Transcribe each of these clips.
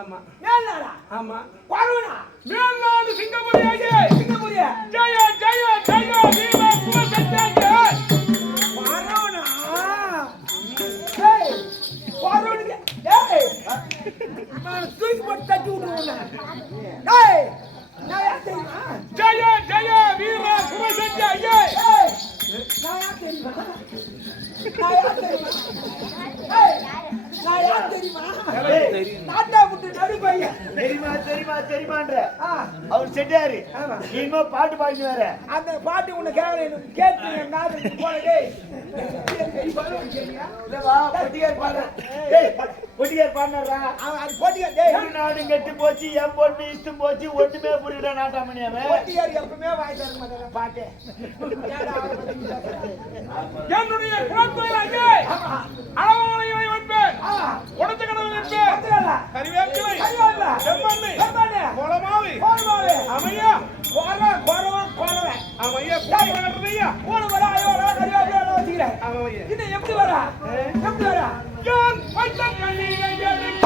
ஆமா. மேல்நாடா? ஆமா. கொரவனா? மேல்நாடு சிங்கமுரியாகி. சிங்கமுரியா? ஜெய ஜெய ஜெய வீர குலசத்தியாகி. கொரவனா? ஏய், கொரவனுக்கு டேய். நான் தூக்கி போட்டு தட்டி விட்டுருவேன். டேய், நான் யார் தெரியுமா? ஜெய ஜெய வீர குலசத்தியாகி. ஏய், நான் யார் தெரியுமா? நான் யார் தெரியுமா? ஏய், நான் யார் தெரியுமா? நாட்டா விட்டு நடு பையன். தெரியுமான்ற அவர் செட்டியாரு. நீங்க பாட்டு பாடி வர அந்த பாட்டு உன்னை கேட்கறேன். கேட்டு நாடு போனே. பொட்டியார் பாடுறா. அது போட்டியார் டேய். நாடு கெட்டு போச்சு, என் பொண்ணு இஷ்டம் போச்சு, ஒட்டுமே புரியல நாட்டாமணியாவே. போட்டியார் எப்பவுமே வாய் தர மாட்டேன் பாட்டு. என்னுடைய குலத்தொழிலாகி அளவாளையை வைப்பேன். உடச்ச கடவுள் வைப்பேன். கறிவேப்பிலை, செம்மண்ணு, கோலமாவி, அமையா, அமையா, போன வர ஐயோடா கறிவேப்பிலை வச்சுக்கிறேன். இன்னும் எப்படி வரா? எப்படி வரா? யான் வைத்த கண்ணியை எடுத்து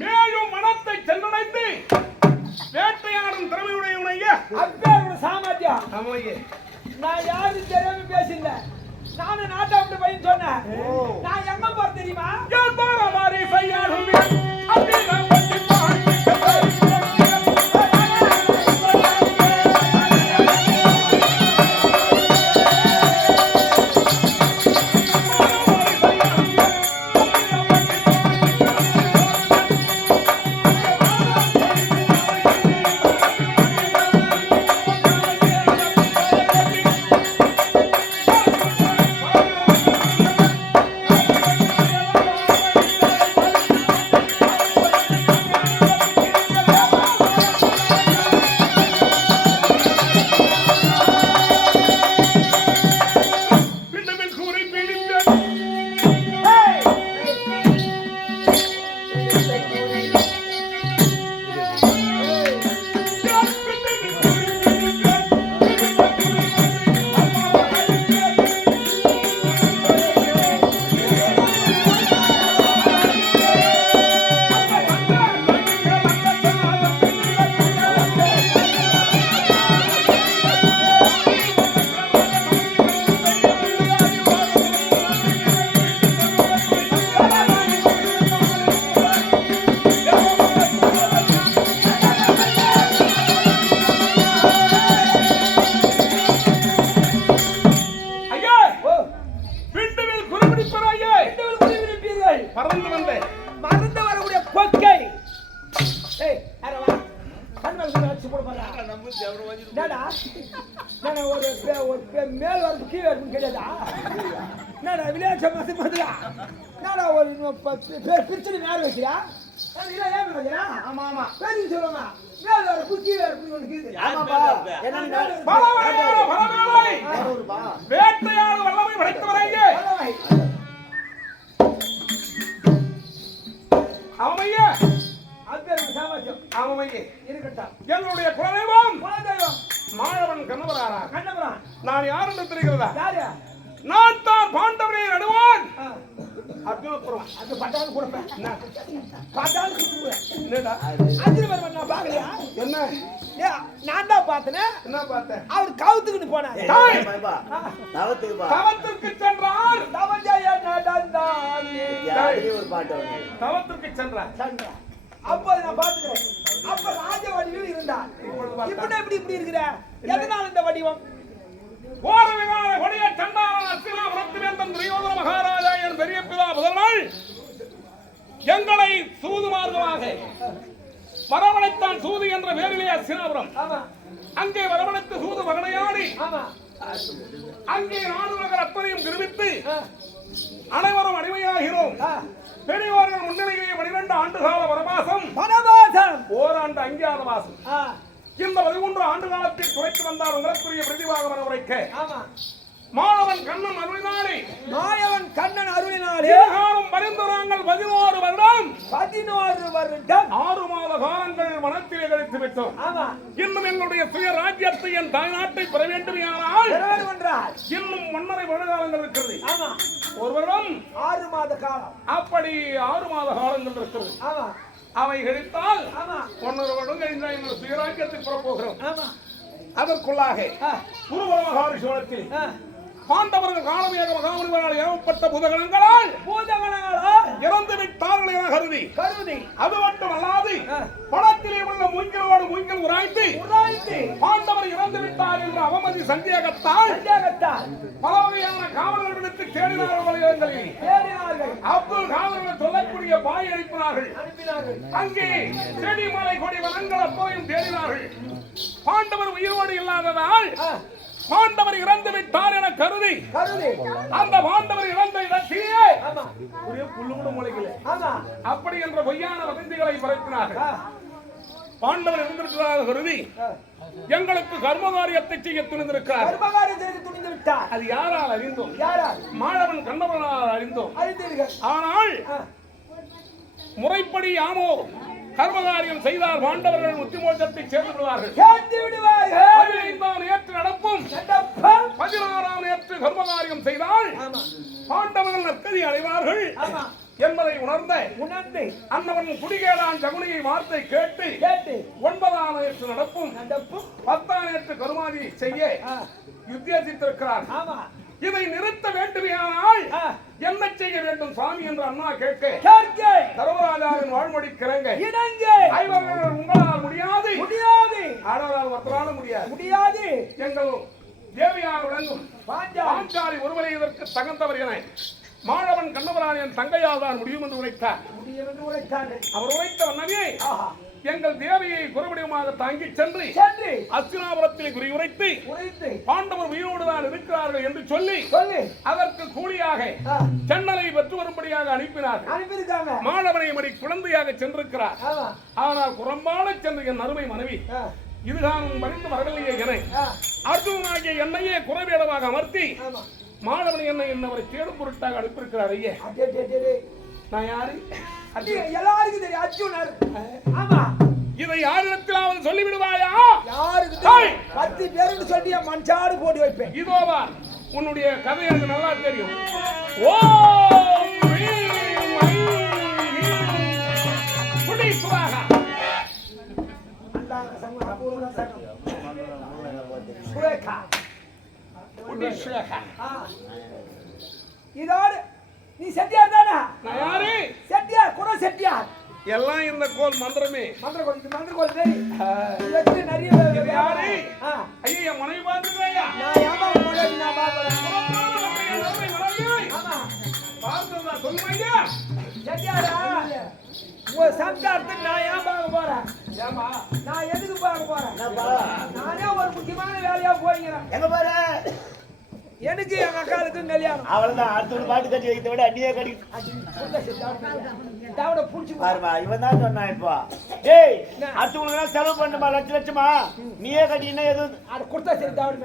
மேலும் மனத்தை சென்றடைந்து வேட்டையாடும் திறமையுடைய சாமர்த்தியம். நான் யாரு தெரியாம பேசினேன். நானும் நாட்டை விட்டு பையன் சொன்னேன். நான் எங்க போற தெரியுமா? மறந்து வரக்கூடிய கொக்கை. மேல் வரது கீழே இருக்குன்னு கிடையாதா? விளையாட்டு மாசம் பதிலா ஒரு பிரச்சனை மேல வைக்கிறா. ஆமா ஆமா சரி சொல்லுங்க. மேல் வர கீழே இருக்கு. வேட்டையாடு வல்லமை படைத்தவராக அவமையே சாமர்த்தியம் அவமையே இருக்கட்டும். என்னுடைய குலதெய்வம் குலதெய்வம் மாணவன் கண்ணவராரா. கண்ணபுரான். நான் யார் என்று தெரிகிறதா? யாரு? நான் தான் பாண்டவரை நடுவான் அர்ஜுனபுரம். அது பட்டாலும் கொடுப்பேன். பட்டாலும் குடுப்பேன். என்னடா அர்ஜுனபுரம் நான் பாக்கலையா? என்ன? நான் தான் பார்த்தேன். என்ன பார்த்தேன்? அவர் கவுத்துக்கிட்டு போனார். தவத்திற்கு சென்றார். தவத்திற்கு சென்றார். அப்போது நான் பார்த்துக்கிறேன். அப்ப ராஜவாடியில் இருந்தார். இப்பொழுது இப்படி இருக்கிற எதனால இந்த வடிவம்? ஓரவிகார கொடிய சண்டாளன் அஸ்தினாபுரத்திலிருந்த துரியோதன மகாராஜா என் பெரிய பிதா முதல்நாள் எங்களை சூது மார்க்கமாக வரவழைத்தான். சூது என்ற பேரிலே அஸ்தினாபுரம். அங்கே வரவழைத்து சூது மகனையாடி அங்கே நாடு நகர் அத்தனையும் நிரூபித்து அனைவரும் அடிமையாகிறோம். பெரியவர்கள் முன்னிலையிலே 12 ஆண்டு கால வனவாசம், ஓராண்டு அங்கீகார மாசம். இந்த 13 ஆண்டு காலத்தில் துறைக்கு வந்தார் உங்களுக்குரிய பிரதிவாக உரைக்க. மாணவன் கண்ணன் அருளினாலே மாயவன் கண்ணன் அருளினாலே பரிந்துராங்கள் 11 வருடம் 6 மாத காலங்கள் வனத்திலே கழித்து விட்டோம். இன்னும் எங்களுடைய சுய ராஜ்யத்தை என் தாய்நாட்டை பெற வேண்டுமையானால் இன்னும் 1.5 வருடகாலங்கள் இருக்கிறது. ஒரு வருடம் 6 மாத காலம், அப்படி 6 மாத காலங்கள் இருக்கிறது. அவை கழித்தால் 1.5 வருடம் கழிந்தால் எங்கள் சுயராஜ்யத்தை பெறப்போகிறோம். அதற்குள்ளாக குருவர மகாரி சோழத்தில் பாண்டவர்கள் காலமையாக மகாமுனிவரால் ஏவப்பட்ட பூதகணங்களால் இறந்து விட்டார்கள் என கருதி அது மட்டுமல்லாது பணத்திலே உள்ள மூங்கிலோடு மூங்கில் உராய்த்து பாண்டவர் இறந்து விட்டார் என்ற அவமதி சந்தேகத்தால் பல வகையான காவலர்கள் விடுத்து தேடினார்கள். அப்துல் காவலர்கள் சொல்லக்கூடிய பாய் அனுப்பினார்கள். அங்கே செடி மலை கொடி வனங்கள் அப்போதையும் தேடினார்கள். பாண்டவர் உயிரோடு இல்லாததால் பாண்டவர் இறந்து விட்டார் என கருதி அந்த பாண்டவர் இறந்த இடத்திலே புல்லுமுடு முளைக்கல அப்படி என்ற பொய்யான வதந்திகளை பரப்பினார்கள். பாண்டவர் இறந்திருக்கிறதாக கருதி எங்களுக்கு கர்மகாரியத்தை செய்ய துணிந்திருக்கிறார். அது யாரால் அறிந்தோம்? மாணவன் கண்ணவனால் அறிந்தோம். ஆனால் முறைப்படி யாமோ கர்மகாரியம் செய்தால் பாண்டவர்கள் முத்திமோட்சத்தை சேர்ந்து விடுவார்கள். 15ஆம் நேற்று நடப்பும் 16ஆம் நேற்று கர்மகாரியம் செய்தால் பாண்டவர்கள் நற்கதி அடைவார்கள் என்பதை உணர்ந்து அன்னவன் குடிகேடான் ஜகுனியை வார்த்தை கேட்டு 9ஆம் நேற்று நடப்பும் 10ஆம் நேற்று கருமாதி செய்ய யுத்தியசித்திருக்கிறார். இதை நிறுத்த வேண்டுமையானால் என்ன செய்ய வேண்டும் சுவாமி என்று அண்ணா கேட்க தர்மராஜாவின் வாழ்மொழி கிறங்க உங்களால் முடியாது ஆடவரால் ஒருத்தரால் முடியாது. எங்கள் தேவியார் விளங்கும் பாஞ்சாலி ஒருவரை இதற்கு தகுந்தவர் என மாணவன் கண்ணவரான் என் தங்கையால் தான் முடியும் என்று உரைத்தார். அவர் உரைத்த வண்ணமே எங்கள் தேவையை குறைவடிவமாக தாங்கி சென்று அஸ்தினாபுரத்தில் குறி உரைத்து பாண்டவர் உயிரோடு தான் இருக்கிறார்கள் என்று சொல்லி அதற்கு கூலியாக சென்னலை பெற்று வரும்படியாக அனுப்பினார்கள். மாணவனை மடி குழந்தையாக சென்றிருக்கிறார். ஆனால் புறம்பான சென்று என் அருமை மனைவி இதுதான் மறைந்து வரவில்லையே என அர்ஜுனாகிய என்னையே குறைவேடமாக அமர்த்தி மாணவன் என்னை என்னவரை தேடும் பொருட்டாக அனுப்பியிருக்கிறார். ஐயே நான் யாரு? எல்லாருக்கும் தெரியும் அர்ஜுனர். ஆமா, இதை யாரிடத்திலாவது சொல்லிவிடுவாயா? யாருக்கு 10 பேருக்கு சொல்லி மஞ்சாடு போட்டு வைப்பேன். இதோவா உன்னுடைய கதை எனக்கு நல்லா தெரியும். ஓ இதோடு நீ செட்டியார் தானா? நான் யாரு? செட்டியார், குட செட்டியார். எல்லாம் இந்த கோல் மந்திரமே. மந்திரகோல் வெற்றி நிறைய யாரு? ஐயா மனைவி பார்த்துக்கலையா? நான் ஏமா மனைவி நான் பார்க்கிறேன். பார்த்ததா சொல்லுங்க செட்டியாரா? உங்க சம்சாரத்துக்கு நான் ஏன் பார்க்க போறேன்? ஏமா நான் எதுக்கு பார்க்க போறேன்? நானே ஒரு முக்கியமான வேலையா போய்க்கிறேன். எங்க பாரு எனக்கு எங்க அக்காளுக்கும் கல்யாணம். அவ்வளவுதான். அடுத்த ஒரு பாட்டு கட்டி வைத்த விட அடியே கட்டி பாருமா. இவன் தான் சொன்னான் இப்போ. ஏய் அடுத்தவங்களுக்கு செலவு பண்ணுமா லட்சமா நீயே கட்டினா எதுவும் அது கொடுத்தா சரி. தாவட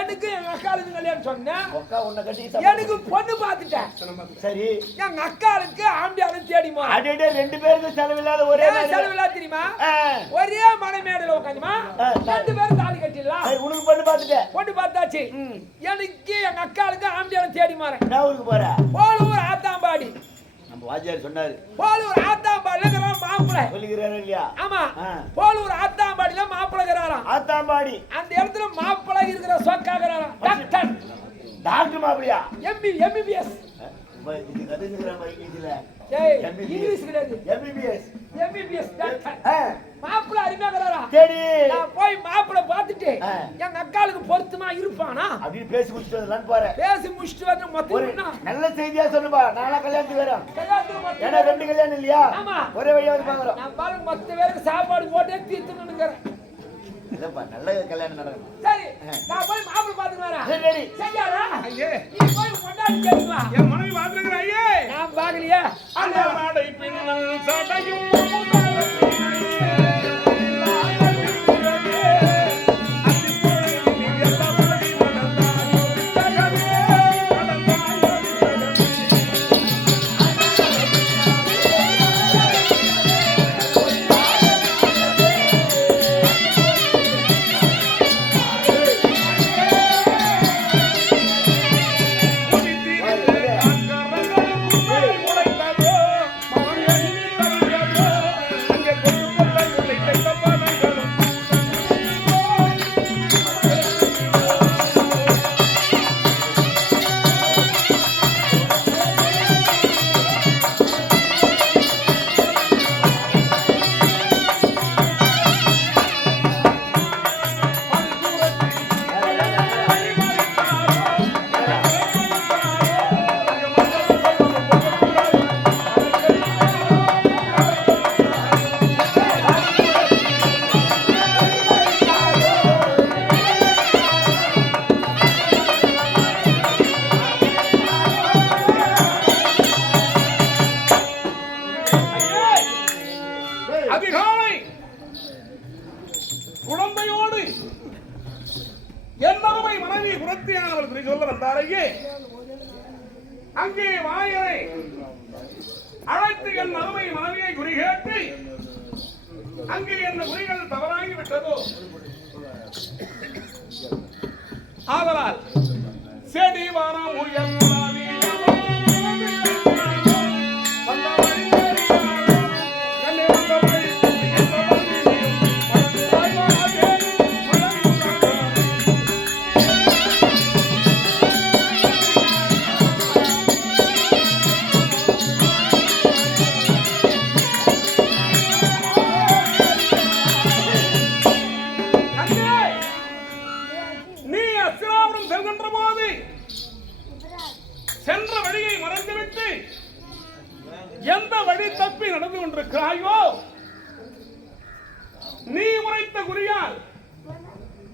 எனக்கு எங்க அக்காளுக்கு கல்யாணம் சொன்னேன். உன்னை கட்டி எனக்கு பொண்ணு பார்த்துட்டேன். சரி, எங்க அக்காளுக்கு ஆம்பியாலும் தேடிமா. அடடே 2 பேருக்கு செலவில்லாத ஒரே செலவில்லா தெரியுமா? ஒரே மனை மேடையில உட்காந்துமா 2 பேரும் தாலி கட்டிடலாம். உனக்கு பொண்ணு பார்த்துட்டேன். பொண்ணு பார்த்தாச்சு. எனக்கு எங்க அக்காளுக்கு ஆம்பியாலும் தேடி மாறேன். என்ன ஊருக்கு போற? போலூர் ஆத்தாம்பாடி. நம்ம வாத்தியார் சொன்னாரு. போலூர் ஆத்தாம்பாடியில மாப்பிள்ளை சொல்லிக்கிறாரு இல்லையா? ஆமா, போலூர் ஆத்தாம்பாடியில மாப்பிள்ளைகிறாராம். ஆத்தாம்பாடி அந்த இடத்துல மாப்பிள்ளை இருக்கிற சொக்காகிறாராம். டாக்டர் மாப்பிளையா? எம்பிபிஎஸ். ஏய் MBBS. இங்கிலீஷ் கிடையாது MBBS. MBBS டாக்டர் ஆ, மாப்பிள அருமையாகிறாரா சரி நான் போய் மாப்பிள பார்த்துட்டு ஆ. எங்க அக்காளுக்கு பொருத்தமா இருப்பானா அப்படின்னு பேசி முடிச்சுட்டு வரலான்னு போறேன். பேசி முடிச்சுட்டு வந்து ஒரு மொத்தம் நல்ல செய்தியா சொல்லுப்பா. நாளா கல்யாணத்துக்கு வரோம். கல்யாணத்துக்கு ஏன்னா 2 கல்யாணம் இல்லையா? ஆமா. ஒரே வழியா வந்து பாக்குறோம். நான் பாருங்க மொத்த பேருக்கு சாப்பாடு போட்டே தீர்த்துணுங்கிறேன் இல்லப்பா, நல்ல கல்யாணம் நடக்கும். சரி நான் போய் மாப்பிள பாத்துட்டு வரேன் சரி, சரி. சரியாடா ஐயே நீ போய் கொண்டாடி கேட்டு வா என் மனைவி பார்த்துருக்கிற ஐயே நான் பாக்கலையா அந்த நாடை பின்னல் சடையும் அதிகாலை குழந்தையோடு என்னவை மனைவி குரத்தியானவர் குறி சொல்ல வந்தாரையே அங்கே வாயரை அழைத்து என் அருமை மனைவியை குறி கேட்டு அங்கே என்ன குறிகள் தவறாகி விட்டதோ ஆதலால் செடி வாரம் உயர்ந்தாவி நீ அஸ்தினாபுரம் செல்கின்ற போது சென்ற வழியை மறந்துவிட்டு எந்த வழி தப்பி நடந்து கொண்டிருக்கிறாயோ நீ உரைத்த குறியால்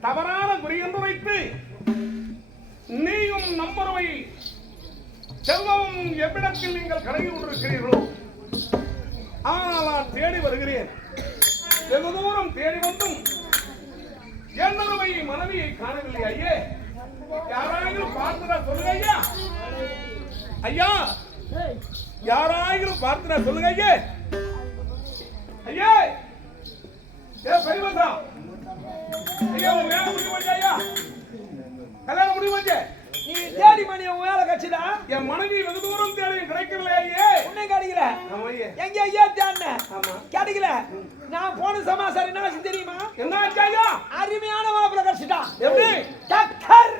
தவறான குறி என்று வைத்து நீயும் நம்மொருவை செல்வமும் எவ்விடத்தில் நீங்கள் கலங்கி கொண்டிருக்கிறீர்களோ ஆனால் நான் தேடி வருகிறேன். வெகு தூரம் தேடி வந்தும் என்னருமை மனைவியை காணவில்லை ஐயே. யாராயிலும் பார்த்ததா சொல்லுங்க ஐயா. ஐயா யாராயிலும் பார்த்ததா சொல்லுங்க ஐயே. ஐயே ஏ பெரியவந்தா ஐயா உன் வேலை முடிவு வச்சா ஐயா. கல்யாணம் முடிவு வச்சே. நீ தேடி மணி உன் வேலை கட்சிடா என் மனைவி வெகு தூரம் தேடி கிடைக்கவில்லை ஐயே. உன்னை கிடைக்கல ஆமா ஐயே. எங்க ஐயா தேடின ஆமா. கிடைக்கல. நான் போன சமாசாரம் என்ன ஆச்சு தெரியுமா? என்ன ஆச்சு ஐயா? அருமையான மாப்பிளை கட்சிடா. எப்படி? டாக்டர்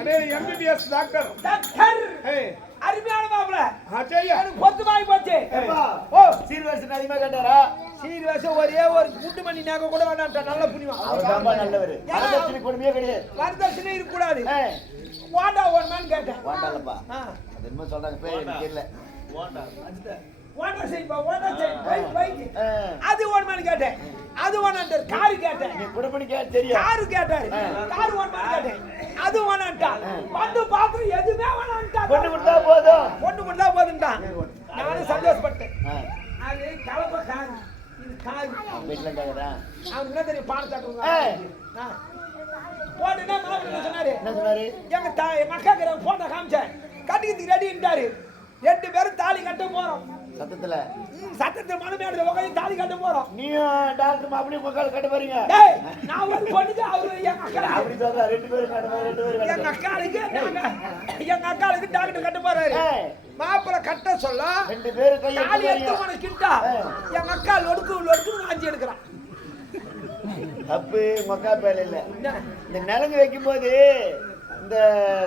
அடே எம்பிபிஎஸ் டாக்டர். டாக்டர் ஏய் அருமையான மாப்பிளை. ஆச்சு ஐயா. எனக்கு பொத்துமாய் போச்சு. ஏப்பா, ஓ சீர்வரிசை அதிகமா கேட்டாரா? சீர் வயசு ஒரே ஒரு குண்டு மணி நாக்க கூட வேண்டாம்டா. நல்ல புண்ணியம். அவர் தான்ப்பா நல்லவர். வரதட்சணை கொடுமையே கிடையாது. வரதட்சணை இருக்கக்கூடாது. ஏய், வாண்டா ஒன் மேன் கேட்டேன். வாண்டாலப்பா. ஆ அது என்ன சொல்றாங்க பேர் எனக்கு தெரியல. வாண்டா செய்ப்பா வாண்டா செய் பைக் பைக். ஆ, அது ஒன் மேன் கேட்டேன். அது ஒன் அண்டர் கார் கேட்டேன். நீ குடும்பம் கேட்டு தெரியும். கார் கேட்டாரு. கார் ஒன் மேன் கேட்டேன். அது ஒன்னான்டா. வந்து பாத்து எதுமே வேணான்டா. பொண்ணு கொடுத்தா போதும். பொண்ணு கொடுத்தா போதும்டா. நானும் சந்தோஷப்பட்டேன். ஆ, அது கலப்ப கார். இது கார். வீட்டுல கேக்குறா. அவன் என்ன தெரியும் பாடம் தட்டுவாங்க. ஏய். போட்டுனா மாப்பிள்ளை சொன்னாரு. என்ன சொன்னாரு? எங்க அக்காக்கு போட்டோ காமிச்சேன். கட்டிக்கிறதுக்கு ரெடின்ட்டாரு. 2 பேரும் தாலி கட்ட போறோம். சத்தத்துல சத்தத்துல மனமேடுல உட்காந்து தாலி கட்ட போறோம். நீயும் டாக்டர் அப்படியே முக்கால் கட்ட போறீங்க. டேய் நான் ஒரு பொண்ணுக்கு அவரு எங்க அக்கா அப்படி சொல்றா. 2 பேரும் கட்ட போறீங்க. 2 பேரும் எங்க கட்ட அக்காளுக்கு டாக்டர் கட்ட போறாரு. ஏய், மாப்பிள்ளை கட்ட சொல்ல 2 பேரும் கையை தாலி எடுத்து போறீங்க. உனக்கிட்டா எங்க அக்கா லொடுக்கு வாஞ்சி எடுக்கிறான். தப்பு மொக்கா பேல இல்ல. என்ன? இந்த நலங்கு வைக்கும் போது இந்த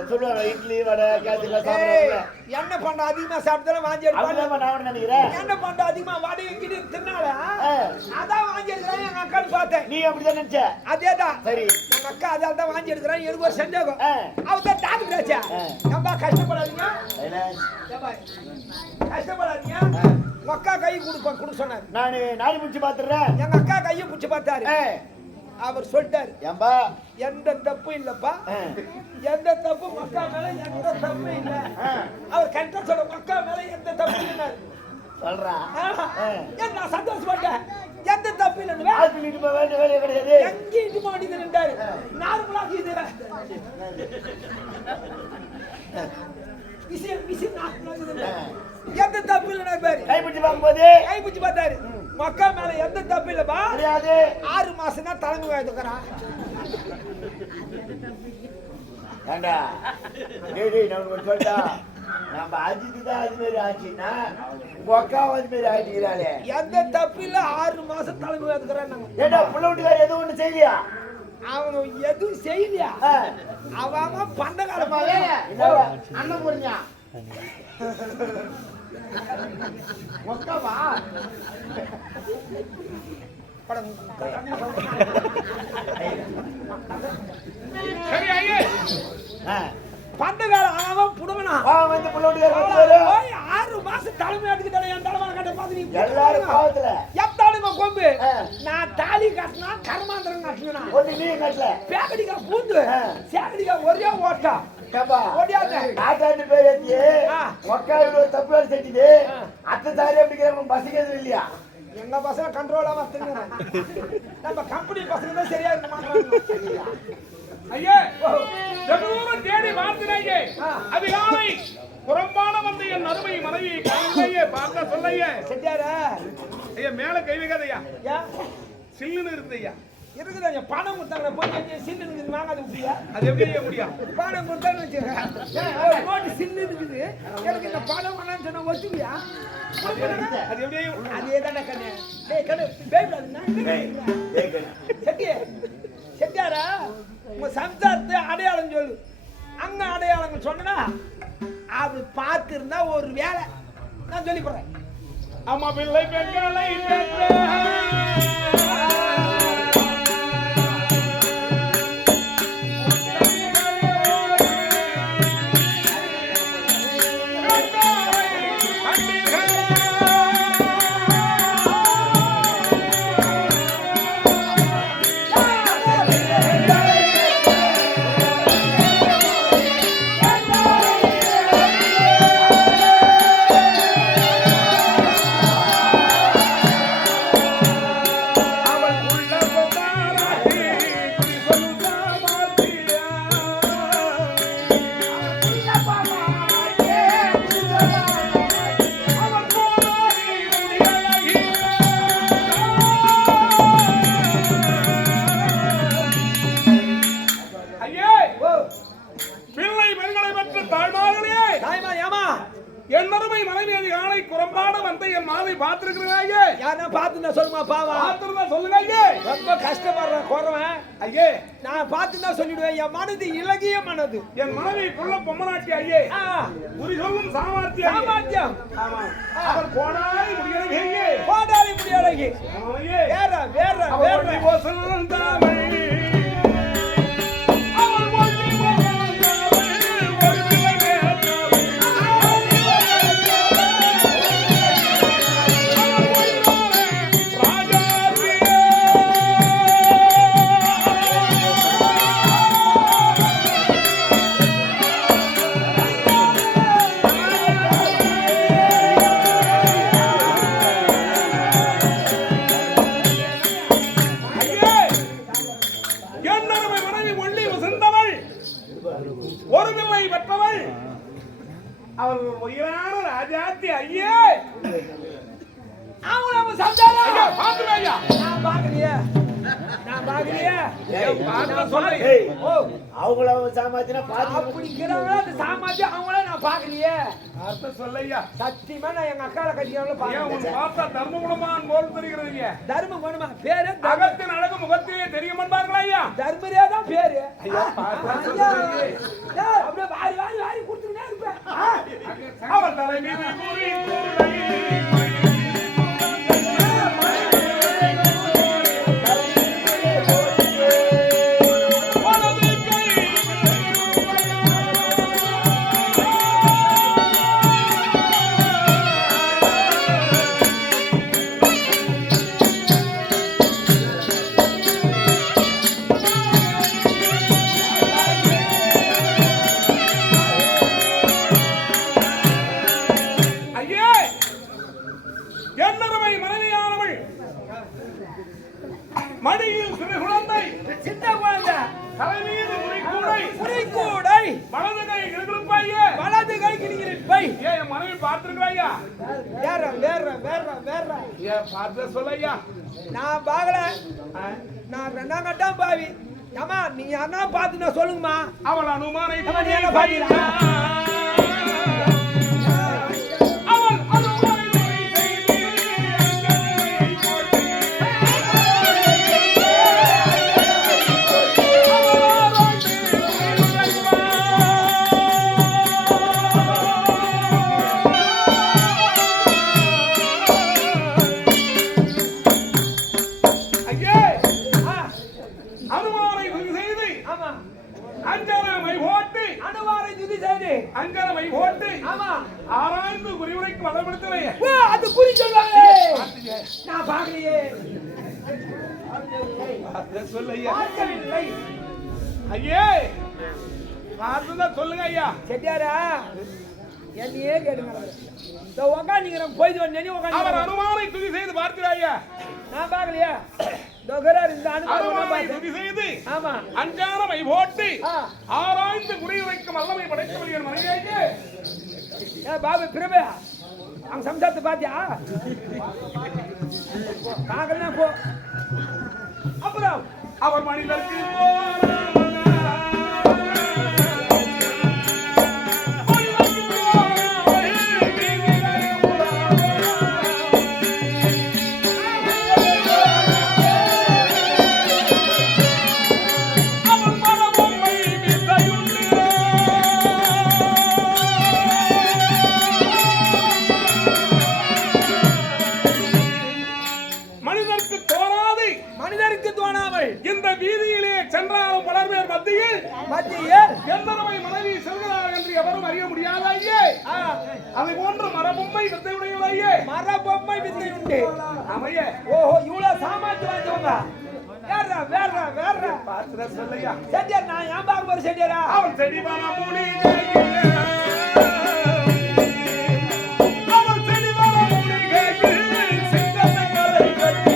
சொல்லுவாங்க இட்லி வடை கேசரிலாம் சாப்பிடுவாங்க. எண்ணெய் பண்டம் அதிகமா சாப்பிட்டாலும் வாந்தி எடுப்பாங்க. அதுதான் நான் நினைக்கிறேன். எண்ணெய் பண்டம் அதிகமா வடை கிடி தின்னால அதான் வாந்தி எடுக்கிறான். எங்க அக்கான்னு பார்த்தேன். நீ அப்படிதான் நினைச்ச? அதேதான். சரி. எங்க அக்கா அதால தான் வாந்தி எடுக்கிறான். எனக்கு ஒரு சந்தேகம். அவதான் டாக்டர் ஆச்சா. நம்ம கஷ்டப்படாதீங்க. கஷ்டப்படாதீங்க. அக்கா கை கொடுக்க சொன்னாரு. நானு நாடி பிடிச்சி பாத்துறேன். எங்க அக்கா கையை பிடிச்சி பார்த்தாரு. அவர் சொல்லிட்டாரு, ஏம்பா எந்த தப்பு இல்லப்பா, எந்த தப்பு மக்கா மேல எந்த தப்பு இல்ல. அவர் கரெக்டா சொல்ற, மக்கா மேல எந்த தப்பு இல்ல சொல்றா. நான் சந்தோஷப்பட்டேன். எந்த தப்பு இல்ல. வேலையே கிடையாது. எங்கிட்டு மாட்டிட்டு நின்றாரு. நார்மலாக இது விஷயம் எந்த தப்பு இல்ல. பேரு கைப்பிடிச்சு பார்க்கும்போது கைப்பிடிச்சு பார்த்தாரு. மக்கா மேல எந்த தப்பு இல்லப்பா. 6 மாசம் தான் தலைமை வைத்துக்கிறான். ஏண்டா டேய் நான் ஒரு சொல்லிட்டா, நம்ம அஜித்து தான் அது மாதிரி ஆச்சுன்னா உக்காவும் அது மாதிரி ஆயிட்டுக்கிறாளே. எந்த தப்பு இல்ல. 6 மாசம் தலைமை வைத்துக்கிறான். ஏண்டா புள்ள வீட்டுக்கார எதுவும் ஒண்ணு செய்யலையா? அவங்க எதுவும் செய்யலையா? அவங்க பண்ட காலமாக அண்ணன் புரிஞ்சா ஒக்காவா சரி ஐயே, பண்ட காலம் அவன் புடுவனா வந்து புள்ள வீட்டுக்கார 6 மாசம் தலைமை எடுத்துக்கிட்டாலே. என் தலைமை கட்ட பார்த்து நீ எல்லாரும் பாவத்துல எத்தாடுமா கொம்பு. நான் தாலி கட்டினா கர்மாந்திரம் கட்டினா ஒண்ணு நீ கட்டல. பேக்கடிக்கா பூந்து சேக்கடிக்கா ஒரே ஓட்டா ஆட்டாண்டு பேர் ஏத்தி ஒக்காவில் ஒரு தப்பு வேலை செஞ்சுது. அத்தை தாரி அப்படிங்கிற பஸ்ஸுக்கு எதுவும் இல்லையா? எங்க பசங்க கண்ட்ரோலா வச்சுங்க. நம்ம கம்பெனி பசங்க தான் சரியா இருக்க மாட்டாங்க. ஐயே வெகுதூரம் தேடி வாழ்த்தினாயே. அதிகாலை புறம்பான வந்து என் அருமை மனைவி காலையே பார்க்க சொல்லையே. செஞ்சாரா ஐயா மேல கை வைக்காதையா. ஏன் சில்லுன்னு இருந்தையா? இருக்குதா? பணம் கொடுத்தாங்க போய் சில்லு இருக்குது வாங்காத முடியா? அது எப்படி செய்ய முடியும்? பணம் கொடுத்தான்னு வச்சுக்கோங்க. சில்லு இருக்குது. எனக்கு இந்த பணம் வேணான்னு சொன்னா ஒத்துவியா? அது எப்படி? அதே தானே கண்ணு. டேய் கண்ணு பேய்டாதுன்னா செட்டியே செட்டியாரா உங்க சம்சாரத்தை அடையாளம் சொல்லு. அங்க அடையாளங்கள் சொன்னா அது பார்த்து இருந்தா ஒரு வேலை நான் சொல்லி போறேன். அம்மா பிள்ளை பெண்களை பெற்ற என்னருமை மனைவி அதிகாலை குறம்பாட வந்த என் மாதை பார்த்திருக்கிறாங்க. யாரா பார்த்துனா சொல்லுமா பாவா? பார்த்துருந்தா சொல்லுங்க ஐயே. ரொம்ப கஷ்டப்படுற குறவன் ஐயே. நான் பார்த்துனா சொல்லிடுவேன். என் மனது இலகிய மனது. என் மனைவி புள்ள பொம்மனாட்டி ஐயே. குறி சொல்லும் சாமர்த்தியம். சாமர்த்தியம். ஆமா. அவர் கோடாலி முடியலகி ஐயே. கோடாலி முடியலகி. ஐயே. வேற வேற வேற போசல் தாமை. நான் பாக்கலையே. ஏய், பார்த்தா சொல்ல. ஏய், ஓ, அவங்கள சாமாத்தினா பாத்து அப்படி இருக்கிறாங்களா அந்த சாமாஜி அவங்கள நான் பாக்கலையே. பார்த்தா சொல்லையா. சத்தியமா நான் எங்க அக்கால கட்டியாவல ஏன் பாக்கல. உன் பார்த்தா தர்மகுணமான் போல் தெரிகிறீங்க. தர்ம குணமா பேரு அகத்தின் அழகு முகத்திலே தெரியும் என்பார்களா ஐயா? தர்மரே தான் பேரு. ஐயா, பார்த்தா ஐயா, சொல்லுங்க. டேய், அப்படியே வாரி வாரி வாரி கொடுத்துக்கிட்டே இருப்பேன். அவள் தலை மீது கூறி கூறி ஐயே, என்னருமை மனைவியானவள் மடியில் சிறு குழந்தை, சின்ன குழந்தை தலை மீது முறிக்கூடை, குறிக்கூடை வலது கை கிழப்பாயே. வலது கை கிணிக்கிறப்பை. ஏன் என் மனைவி பார்த்திருக்கிறாயா? வேற வேற வேற வேற ஏன் பார்த்த சொல்லையா? நான் பாக்கல. நான் ரெண்டாம் கட்டம் பாவி. ஏமா நீ அண்ணா பார்த்து நான் சொல்லுங்கம்மா. அவள் அனுமானை அவன் நீ என்ன பாத்தீங்களா? அவள் அனுமானை செய்து அங்கனை போட்டு ஐயே, ஆ, அனுமானை செய்து ஆமா அஞ்சனமை போட்டு அனுவாரை துதி செய்து அங்கனமை போட்டு ஆமா. ஆராய்ந்து குறிவுரைக்கு வளப்படுத்தலையே. ஓ, அது குறி சொல்லுவாங்க. நான் பாக்கலையே. சொல்லையா? பார்க்கவில்லை. ஐயே, பார்த்துதான் சொல்லுங்க ஐயா. செட்டியாரா என்னையே கேளுங்க. இந்த உக்காந்துங்கிற போயிட்டு வந்து அவர் உக்காந்து அனுமானை துதி செய்து பார்க்கிறாயா? நான் பாக்கலையா? டொகரார் இந்த அனுமானை அனுபவம் துதி செய்து ஆமா. அஞ்சானமை போட்டு ஆ. ஆராய்ந்து குறிவுரைக்கும் வல்லமை படைத்தவள் என் மனைவியாச்சு. ஏ பாபு பிரபு அவங்க சம்சாரத்தை பாத்தியா? பாக்கலனா போ. அப்புறம் அவர் மனிதருக்கு போனார். மனிதருக்கு தோறாது மனிதருக்கு தோணாமல் இந்த வீதியிலே சென்றாலும் பலர் பேர் மத்தியில் மத்தியில் எந்தனமை மனைவி செல்கிறார் என்று எவரும் அறிய முடியாத ஐயே. அதை போன்று மரபொம்மை வித்தையுடையவையே. மரபொம்மை வித்தை உண்டு. அமைய ஓஹோ இவ்வளவு சாமான் வாங்கிவங்க. வேற வேற வேற பார்த்துட சொல்லையா? செட்டியார் நான் ஏன் பார்க்க போற செட்டியாரா? அவன் செடிவன மூலிகையிலே, அவன் செடிவன மூலிகையில் சிங்கத்தை கதை கட்டி,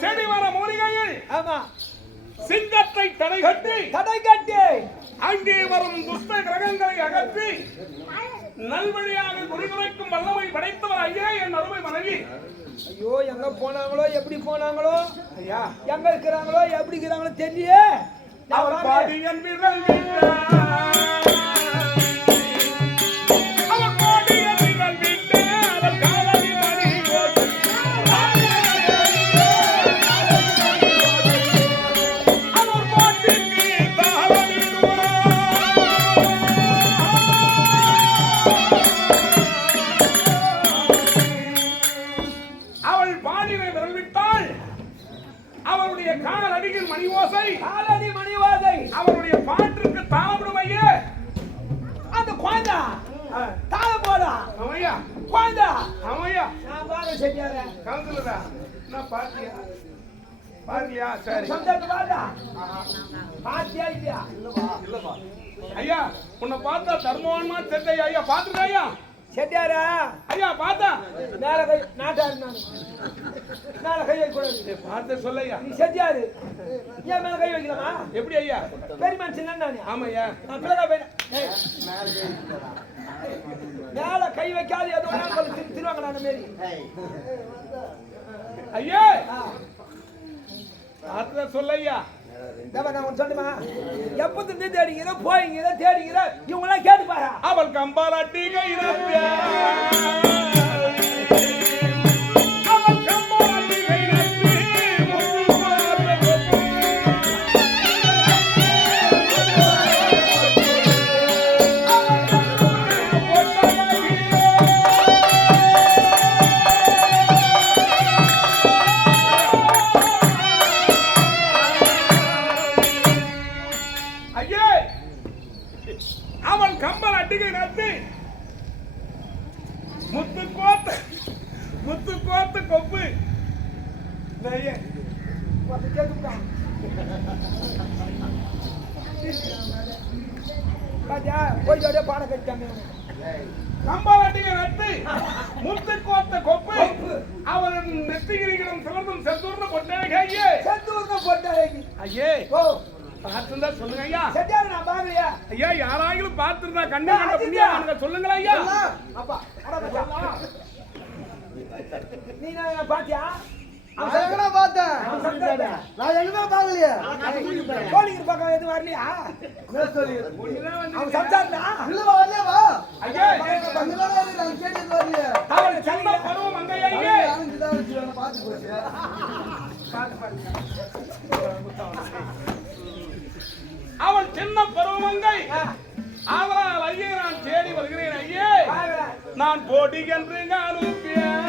செடிவன மூலிகையில் ஆமா. சிங்கத்தை தடை கட்டி தடை கட்டி அங்கே வரும் துஷ்ட கிரகங்களை அகற்றி நல்வழியாக குறிகுறைக்கும் வல்லமை படைத்தவர் ஐயா என் அருமை மனைவி. ஐயோ எங்க போனாங்களோ எப்படி போனாங்களோ ஐயா, எங்க இருக்கிறாங்களோ எப்படி இருக்கிறாங்களோ தெரியல. அவர் பாடியன் விரல் விட்டார். அவர் பாடியன் விரல் விட்டார். அவர் காலடி மணி ஓசை. அவர் பாட்டிற்கு தாளமிடுவார். அவள் பாடினை விரல் விட்டாள். அவருடைய கால் அடியில் மணி ஓசை. காலடி மணிவாதை அவருடைய பாட்டிற்கு தாளமிடுமையே. அந்த குழந்தை தாழ போடா அமையா, குழந்தை அமையா, நான் பாரு செட்டியார கலந்துலதா நான் பாத்தியா பாத்தியா? சரி, சம்சாரத்தை பாத்தா பாத்தியா இல்லையா? இல்லப்பா ஐயா, உன்னை பார்த்தா தர்மவான்மா தெரிஞ்ச ஐயா. பாத்துருக்க ஐயா? செட்டியாரா ஐயா பார்த்தா மேல கை நாட்டாரு நான் மேல கை வைக்க கூடாது. பார்த்து சொல்லையா. நீ செட்டியாரு ஏன் மேல கை வைக்கலாமா? எப்படி ஐயா? பெரிய மனுஷன் தான் நானு. ஆமாய்யா. நான் பிள்ளை பையன். மேல கை வைக்காது ஏதோ ஒண்ணு திருவாங்க நான் மாரி. ஐயா பார்த்து சொல்லையா. நான் ஒன்று சொல்லுமா, எப்பத்திலிருந்து தேடிங்கிற போய்ங்கிற தேடிங்கிற இவங்களாம் கேட்டு பாரு. அவள் கம்பாலாட்டிக இறப்பியா முத்து கோத்து கொப்பு போய் பாட கட்டாங்க. கம்பாலாட்டிக நட்டு முத்து கோத்த கொப்பு அவன் நெத்திகிரிகளும் சிலர்ந்தும் செந்தூர்னு போட்டாங்க. ஐயே செந்தூர்னு போட்டாங்க. ஐயே ஓ பார்த்துருந்தா சொல்லுங்க ஐயா. செட்டியாரு நான் பாக்கலையா? ஐயா யாராயிலும் பார்த்திருந்தா கண்ணு கண்ட புண்ணியம் சொல்லுங்களா ஐயா. அப்பா நீ நான் பாத்தியா? நான் எங்கடா பார்த்தேன்? நான் எங்கடா பார்க்கலையே. கோழிங்க பக்கம் எதுவும் வரலையா? அவன் சம்சாரா? இல்ல வரலையா? ஐயா பங்களால நான் கேட்டது வரலையே. அவன் சந்த பருவம் அங்க ஐயே. அங்க தான் வச்சு நான் பாத்து போச்சு. அவன் சின்ன பருவமங்கை. ஆனால் ஐயே நான் தேடி வருகிறேன் ஐயே. நான் போடி என்று அனுப்பியேன்.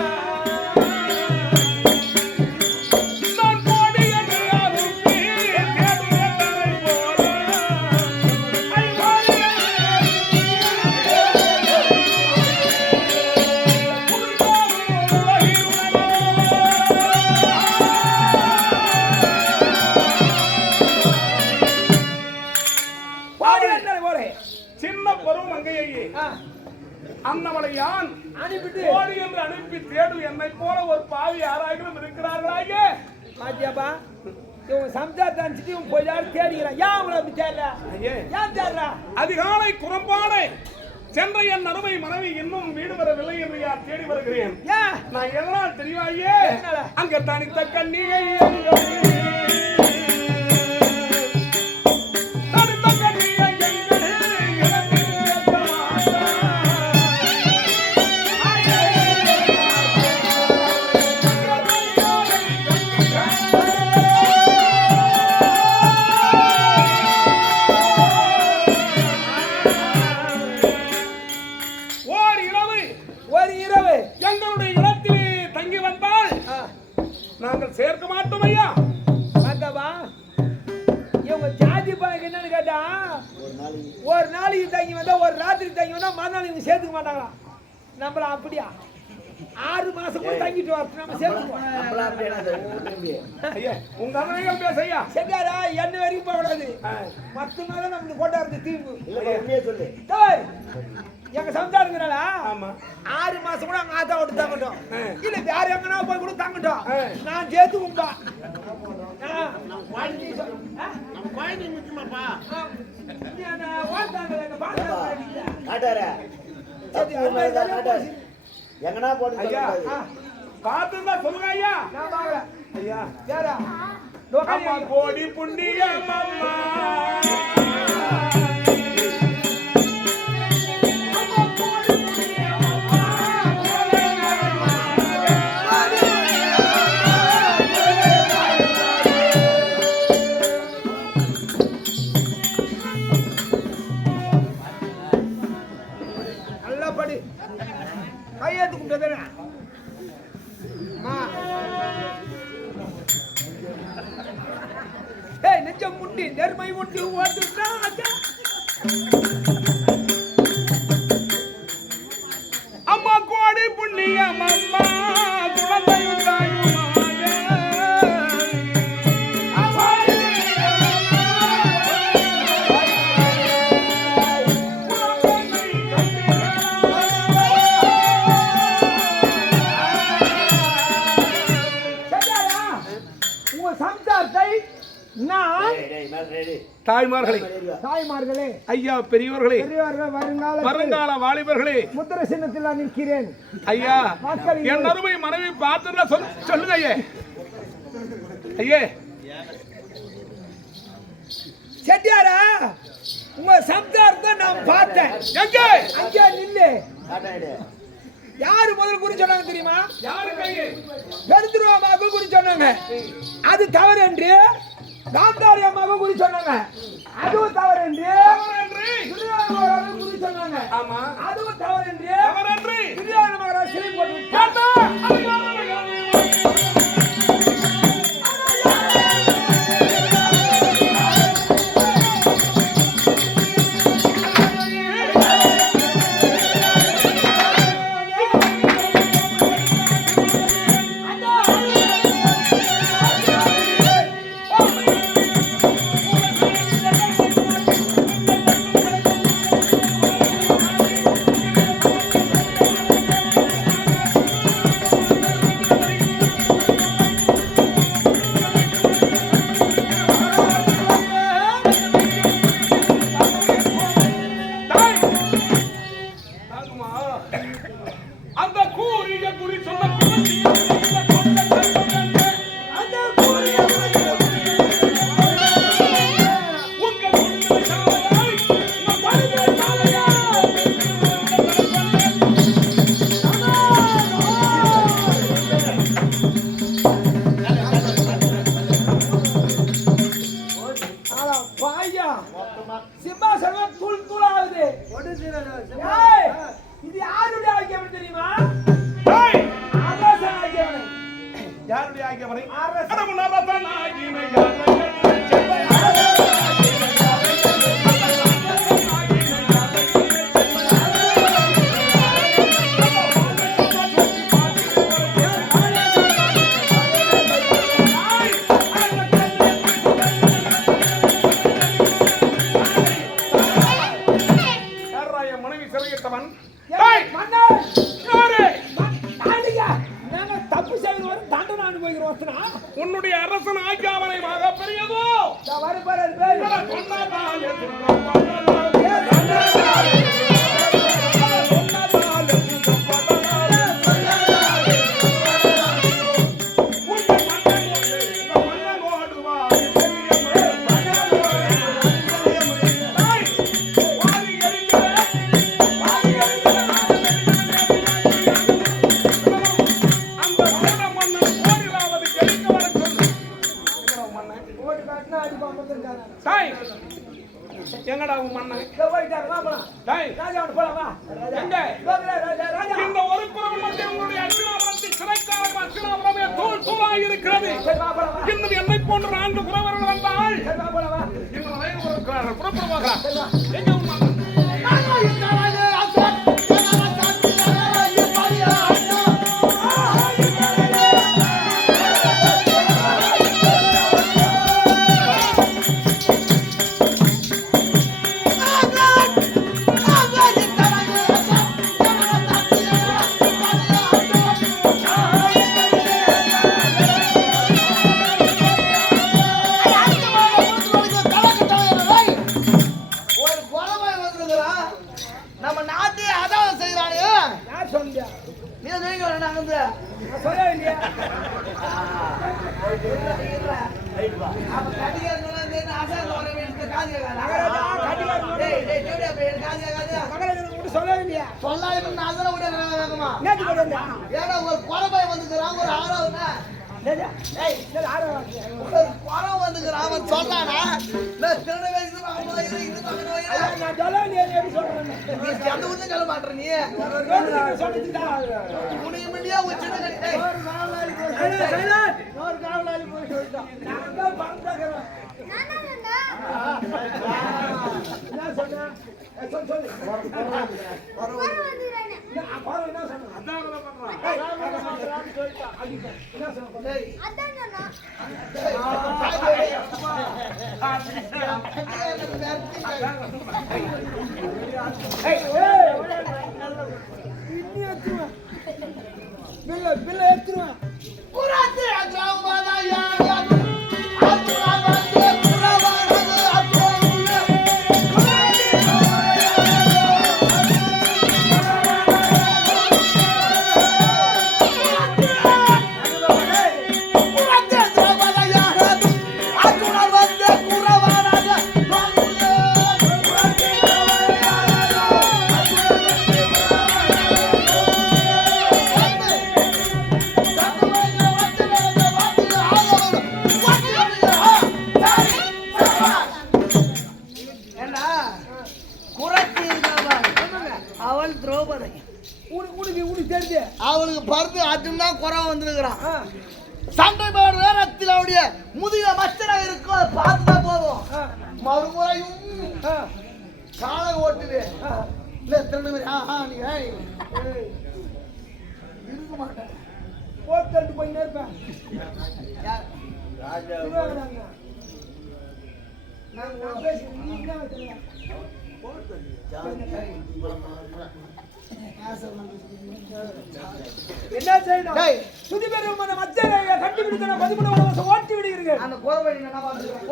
அன்னவளை யான் அனுப்பிட்டு ஓடி என்று அனுப்பி தேடு என்னை போல ஒரு பாவி யாராயிலும் இருக்கிறார்களாயே. பாத்தியாப்பா இவன் சம்சாரத்தை அனுப்பிட்டு இவன் போய் யாரும் தேடிக்கிறான். ஏன் அவங்கள அப்படி தேடல? ஏன் தேடுறா? அதிகாலை குரம்பாடை சென்ற என் அருமை மனைவி இன்னும் வீடு வரவில்லை என்று யார் தேடி வருகிறேன். ஏன் நான் எல்லாம் தெரிவாயே. அங்க தனித்த கண்ணிகை சேர்க்க மாட்டோம் ஐயா. பார்த்தவா இவங்க ஜாதி பழக்கம் என்னன்னு கேட்டா, ஒரு நாளைக்கு தங்கி வந்தா ஒரு ராத்திரி தங்கி வந்தா மறுநாள் இவங்க சேர்த்துக்க மாட்டாங்களா? நம்மள அப்படியா 6 மாசம் கூட தங்கிட்டு வர நம்ம சேர்த்துக்குவோம். உங்க அண்ணன் பேச ஐயா. சரியாரா என்ன வரைக்கும் போக கூடாது. 10 நாள் நம்மளுக்கு கொண்டாடுறது தீர்வு. சொல்லு எங்க சம்சாரங்கிறாளா? ஆமா 6 மாசம் கூட அங்க ஆத்தா விட்டு தங்கட்டும். இல்ல வேற எங்கன்னா போய் கூட தங்கட்டும். நான் சேர்த்து உண்டா எங்கனா போட்டு ஐயா பாத்துருந்தா சொல்லுங்க ஐயா. நான் வாங்கல ஐயா வேற அம்மா கோடி புண்ணியம் அம்மா நெஞ்சம் முட்டி நெருமை முட்டி ஓட்டு அம்மா கோடி புண்ணியம் அம்மா குழந்தையும் தாயுமாக தாய்மார்களே, தாய்மார்களே, ஐயா பெரியவர்களே, வருங்கால வாலிபர்களே, முத்திர சின்னத்தில் நான் நிற்கிறேன். ஐயா என் அருமை மனைவி பார்த்துன்னா சொல்லுங்க ஐயே. ஐயே செட்டியாரா, உங்க சம்சாரத்தை நான் பார்த்தேன். எங்க அங்கே நில்லு. யாரு முதல்ல குறி சொன்னாங்க தெரியுமா? யாரு கையே? பெருந்துருவா அம்மாவுக்கு குறி சொன்னாங்க. அது தவறு என்று காந்தாரி அம்மாவுக்கு குறி சொன்னாங்க. அதுவும் தவறு என்று குறி சொன்னாங்க. ஆமா, அதுவும் தவறு என்று துரியோதன மகாராஜ் சிலை போட்டு அந்த கூறிய குறி சொன்ன சிம்மாசனம் தூள் தூளாகுது. இது யாருடைய ஆக்கியவன் தெரியுமா? அரசன் ஆக்கியவன். யாருடைய ஆகியவரை? மனைவி சிறையிட்டவன் உன்னுடைய அரசன் ஆக்கியாவனை மாக பெரியதோ எங்கடா உன் மண்ணன்? இந்த ஒரு குரல் மட்டும் உங்களுடைய அர்ச்சனாபுரத்தை சிறைக்காலம் அர்ச்சனாபுரமே தூள் தூளாக இருக்கிறது. இன்னும் என்னை போன்ற 4 குறவர்கள் வந்தால் இன்னும் வயது இருக்கிறார்கள். புறப்படுவார்களா? எங்க உன் மண்ணன்? நம்ம நாட்டே அதான் செய்யறானே. யார் சொன்னீங்க? நீ சொல்லுங்க. நாங்க சொல்லவே இல்லையா? சொல்லவே இல்லையா? ஏன்னா ஒரு குறபாய் வந்துக்கிறான், ஒரு ஆறாவது குறம் வந்துக்கிறான். அவன் சொன்னானா சொல்ல மாட்டேற நீ முடியா பிள்ளை திரௌபதி உனக்கு தெரிஞ்சு அவளுக்கு பருத்து அர்ஜுன் தான் குறவா வந்துருக்கிறான். சண்டை போடுற நேரத்தில் அவருடைய முதுக மச்சரா இருக்கும், அதை பார்த்துதான் போதும். மறுமுறையும் காலை ஓட்டுது இல்ல திரும்ப நீ இருக்க மாட்டேன் போட்டு போய் நேர்ப்பேன். என்ன செய்யணும்? சுதி பெருமான மச்சரை கண்டுபிடித்த 13 வருஷம் ஓட்டி விடுகிறீர்கள். அந்த கோரபடி என்ன பாத்துக்கிறேன்.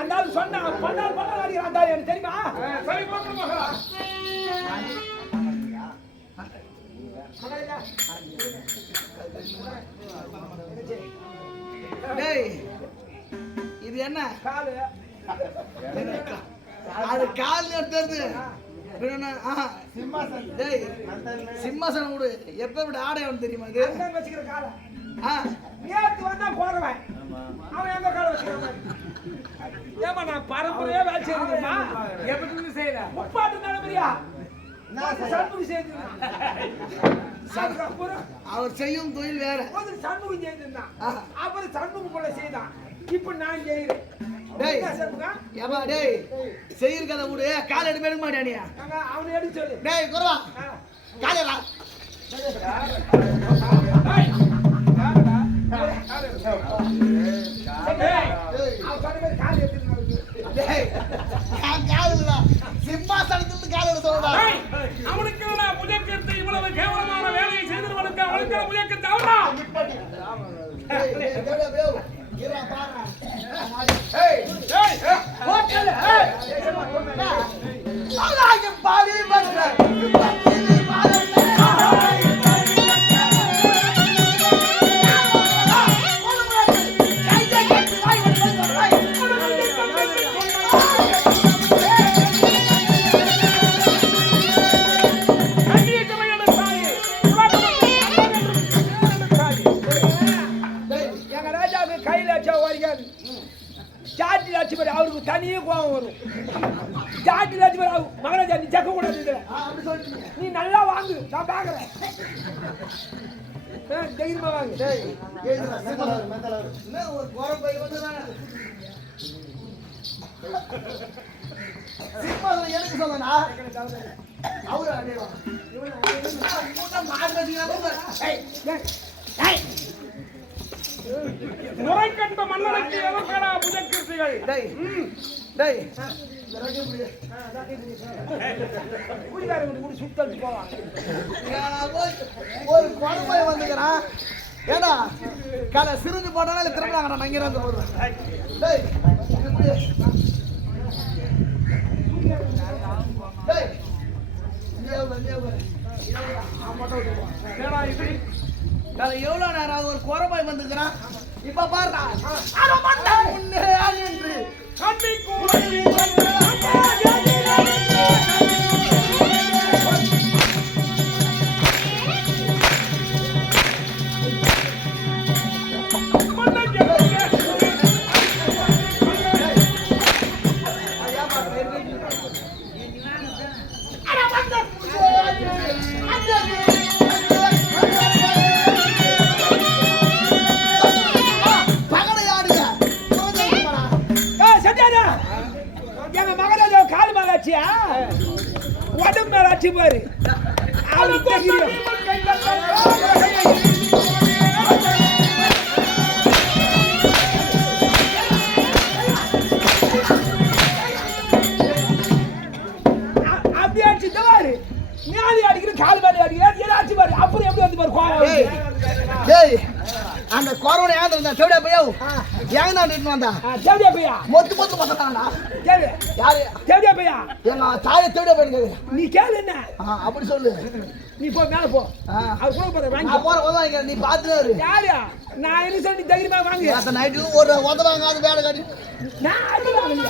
அந்த சொன்ன தெரியுமா? இது என்ன காலு? அது கால் எடுத்தது சிம்மாசனம் விடு. எப்ப விட ஆடையம் தெரியுமா? அது வச்சுக்கிற காலை நேத்து வந்தா போறவன் அவன் எங்க காலை வச்சுக்கிறான். ஏமா நான் பரம்பரையா வேலை செய்யணுமா? எப்படி செய்யல முப்பாட்டு நடைமுறையா சண்முகம் செய்து அவர் செய்யும் தொழில் வேற. சண்முகம் செய்திருந்தான், அப்புறம் சண்முகம் போல செய்தான். இப்ப நான் செய்யறேன். செய்யற கதை விடு. கால் எடுக்க எடுக்க மாட்டியா? அவனை எடுத்து சொல்லு. டேய் குறவா காலையா சிம்மாசனத்துக்கு கால சொல்றா. அவனுக்கு நான் புஜக்கத்தை இவ்வளவு கேவலமான வேலையை செய்தவனுக்கு அவனுக்கு புஜக்கத்தை அவரா? அவருக்கு தனியே கோபம் வரும். ஜாட்டி லட்சம் பேர் மகராஜா நீ ஜக்க கூடாது. நீ நல்லா வாங்கு, நான் பாக்குறேன். தைரியமா வாங்கு. எனக்கு சொல்லனா அவரு முறை கண்ட மன்னனுக்கு எதற்கடா புஜக்கீர்த்திகள்? ஒரு குழந்தை வந்துக்கிறான். ஏடா காலை சிரிஞ்சு போட்டாலும் திரும்ப நான் இங்க இருந்து போடுறேன். எவ்வளவு நேரம் ஒரு குறப்பாய் வந்துக்கிறான். இப்ப பாருடா என்று உடம்பு மேல ஆச்சு பாரு. அப்படியே ஆச்சு பாரு. மேலே அடிக்கிற கால் மேலே அடிக்கிற ஆச்சு பாரு. அப்புறம் எப்படி வந்து பாரு கோவம். அந்த கொரோனா ஏன் இருந்தா செவடியா பையா ஏன் தான் வந்தா செவடியா பையா மொத்து மொத்து மொத்தத்தானா கேளு. யாரு செவடியா பையா? எங்க தாயை செவடியா பையன் கேளு. நீ கேளு என்ன அப்படி சொல்லு. நீ போ மேல போ. அவர் கூட போற வாங்கி போற வாங்க நீ பாத்துறாரு. யாரு நான் என்ன சொல்லி தைரியமா வாங்க. அந்த நைட்டு ஒரு உதவாங்க அது வேலை காட்டி நான் அடிவாங்க.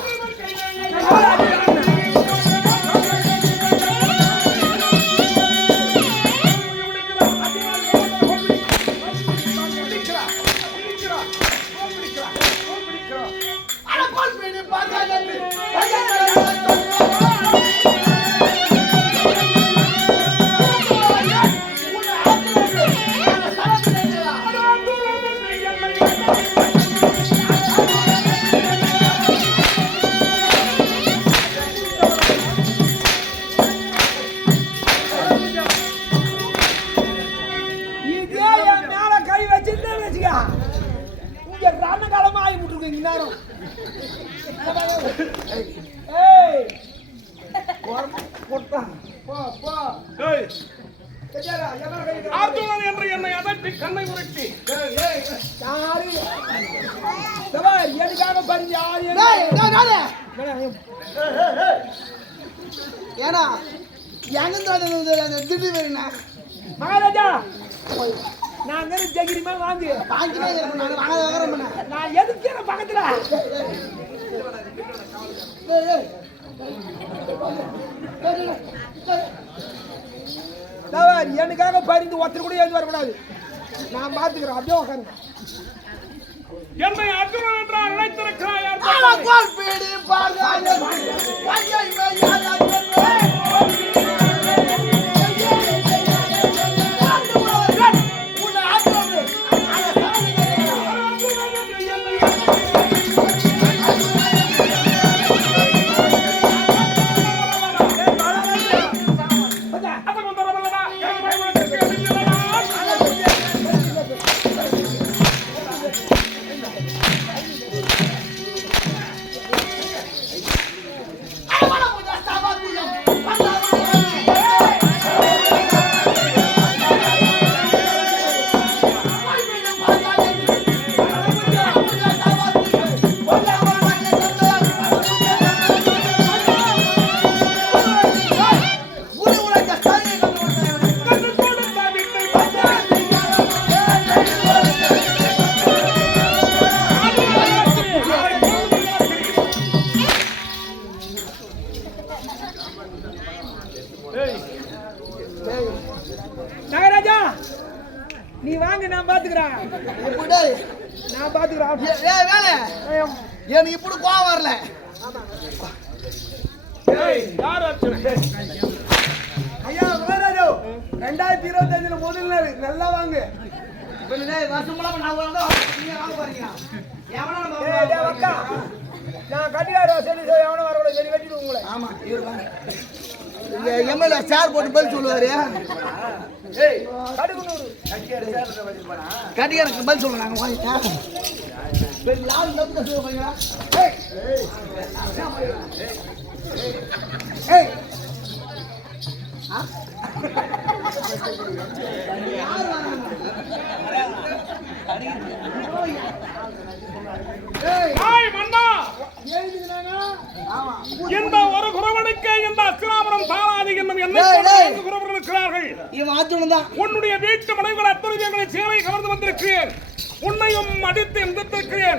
அர்ஜுனன் என்று என்னை அதட்டி கண்ணை உருட்டி யாரு தவார் எனக்காக பரிஞ்சு யாரு ஏன்னா எங்க திடீர் வேணுண்ணா மகாராஜா நாங்க ஜெகிரிமா வாங்கு நான் எதுக்கு பக்கத்துல தவார் எனக்காக பரிந்து ஒருத்தர் கூட எழுந்து வரக்கூடாது நான் பாத்துக்கிறேன் அப்படியே உட்காருங்க என்னை அர்ஜுனன் என்றால் நினைத்திருக்கிறாய் நகராஜா நீ வாங்க நான் பாத்துக்கிறேன் நான் பாத்துக்கிறேன் வேலை எனக்கு இப்படி கோவம் வரல யார் அர்ஜுனன் ஐயா மகாராஜா 2025 முதல் நாள் நல்லா வாங்க நான் கட்டிக்கார எவனும் வரக்கூடாது வெளியே கட்டிடுவோம் உங்களை ஆமா இவர் வாங்க எம்எல்ஏ சேர் போட்டு பதில் சொல்லுவாரு கடுகுனூர் கட்டிக்காரருக்கு பதில் சொல்லுங்க நாங்க வாங்கிட்டேன் ஆய் மன்னா இந்த ஒரு குறவனுக்கு இந்த அஸ்தினாபுரம் தாராதி என்னும் என்ன குறவர்கள் இருக்கிறார்கள். இவன் அர்ஜுனன் தான். உன்னுடைய வீட்டு மனைவிகள் அத்தனை பேர்களை சேவை கவர்ந்து வந்திருக்கிறேன். உன்னையும் அடித்து எந்திருக்கிறேன்.